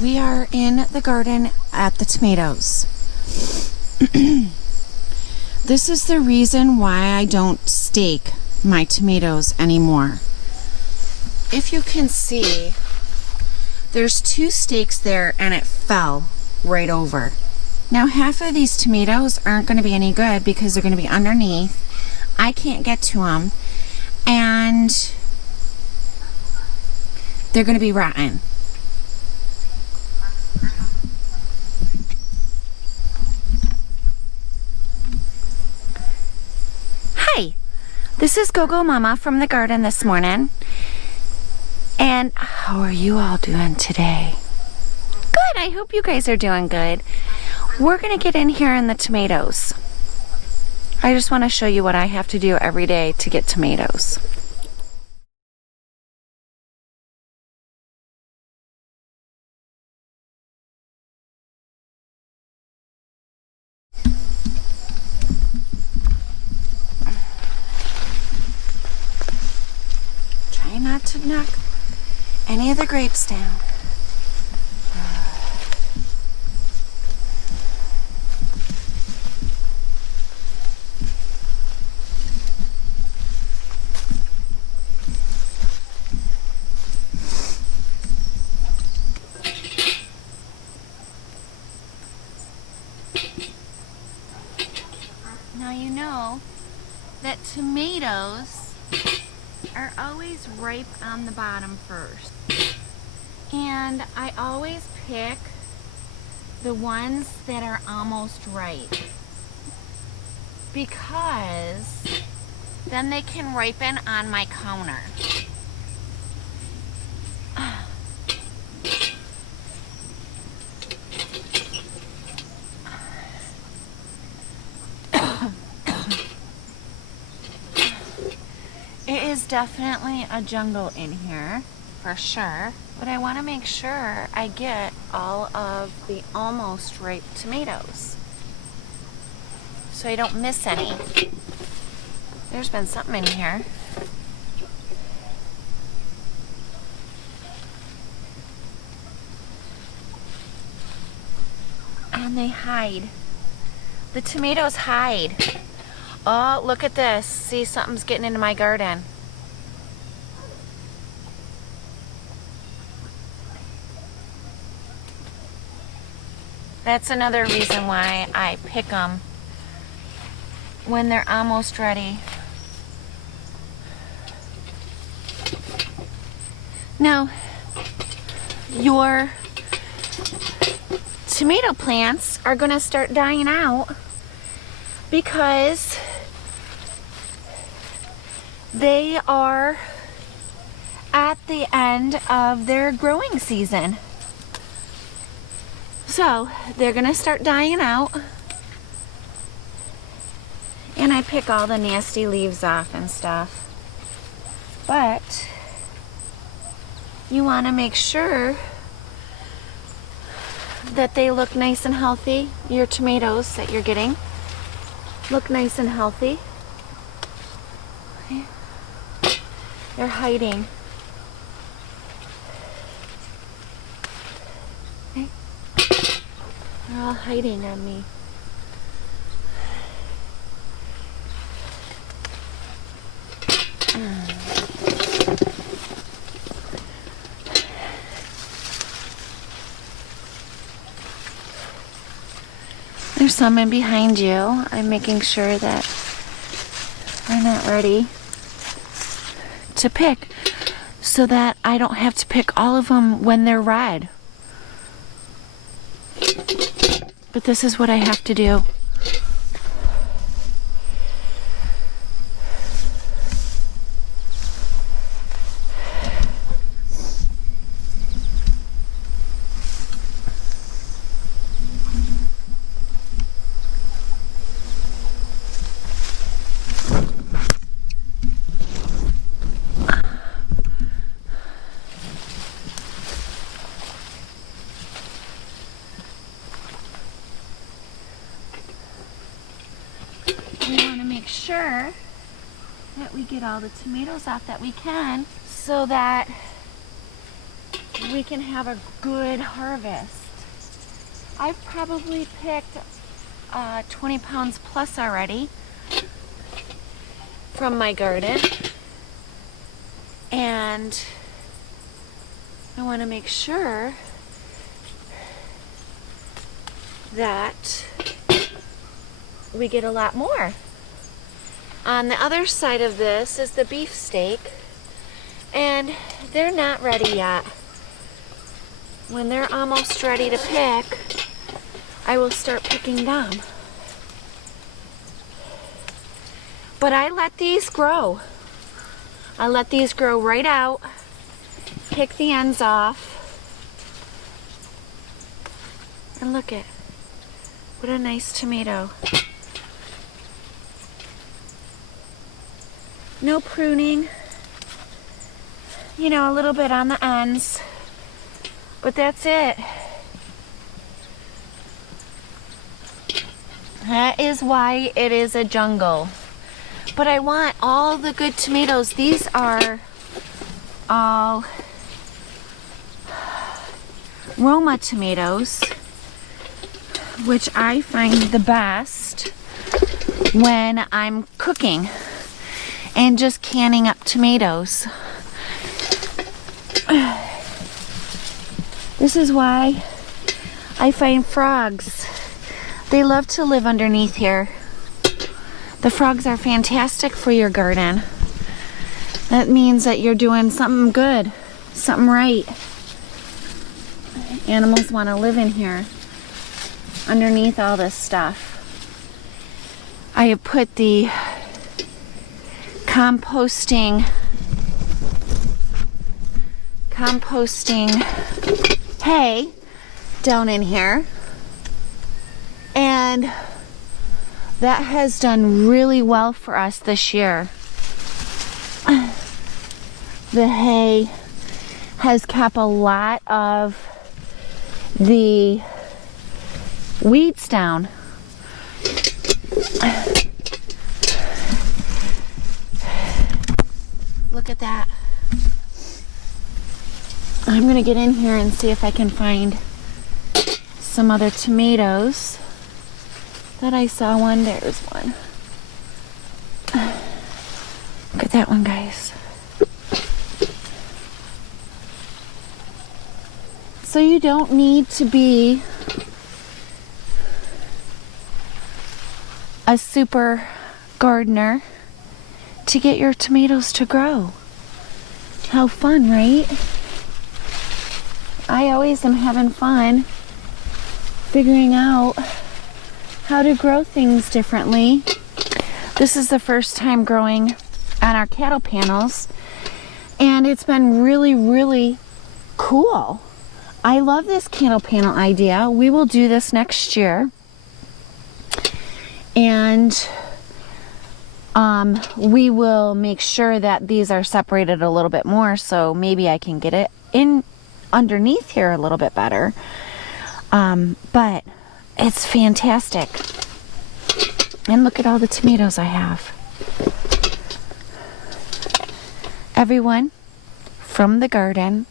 we are in the garden at the tomatoes. This is the reason why I don't stake my tomatoes anymore. If you can see, there's 2 stakes there and it fell right over. Now half of these tomatoes aren't going to be any good because they're going to be underneath. I can't get to them and they're going to be rotten. Hi, this is Go-Go Mama from the garden this morning. And how are you all doing today? Good, I hope you guys are doing good. We're gonna get in here in the tomatoes. I just want to show you what I have to do every day to get tomatoes. Try not to knock any of the grapes down. Now you know that tomatoes are always ripe on the bottom first. And I always pick the ones that are almost ripe because then they can ripen on my counter. It is definitely a jungle in here, for sure, but I want to make sure I get all of the almost ripe tomatoes so I don't miss any. There's been something in here. And they hide. The tomatoes hide. Oh, look at this. See, something's getting into my garden. That's another reason why I pick them when they're almost ready. Now, your tomato plants are going to start dying out because they are at the end of their growing season. So they're gonna start dying out, and I pick all the nasty leaves off and stuff. But you want to make sure that they look nice and healthy. Your tomatoes that you're getting look nice and healthy. Okay. They're hiding. Okay. They're all hiding on me. There's some in behind you. I'm making sure that they're not ready to pick so that I don't have to pick all of them when they're red. But this is what I have to do. We want to make sure that we get all the tomatoes off that we can so that we can have a good harvest. I've probably picked 20 pounds plus already from my garden, and I want to make sure that we get a lot more. On the other side of this is the beefsteak, and they're not ready yet. When they're almost ready to pick, I will start picking them. But I let these grow. I let these grow right out, pick the ends off, and look at what a nice tomato. No pruning, you know, a little bit on the ends, but that's it. That is why it is a jungle. But I want all the good tomatoes. These are all Roma tomatoes, which I find the best when I'm cooking and just canning up tomatoes. This is why I find frogs. They love to live underneath here. The frogs are fantastic for your garden. That means that you're doing something good, something right. Animals want to live in here, underneath all this stuff. I have put the composting hay down in here, and that has done really well for us this year. The hay has kept a lot of the weeds down. Look at that. I'm gonna get in here and see if I can find some other tomatoes. That I saw one. There's one. Look at that one, guys. So you don't need to be a super gardener to get your tomatoes to grow. How fun, right? I always am having fun figuring out how to grow things differently. This is the first time growing on our cattle panels, and it's been really, really cool. I love this cattle panel idea. We will do this next year, and we will make sure that these are separated a little bit more, so maybe I can get it in underneath here a little bit better. But it's fantastic. And look at all the tomatoes I have. Everyone from the garden,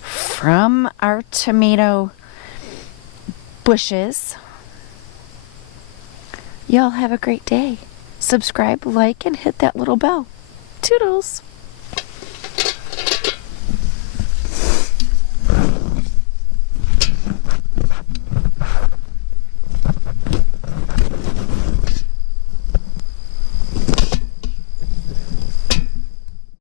from our tomato bushes, y'all have a great day. Subscribe, like, and hit that little bell. Toodles!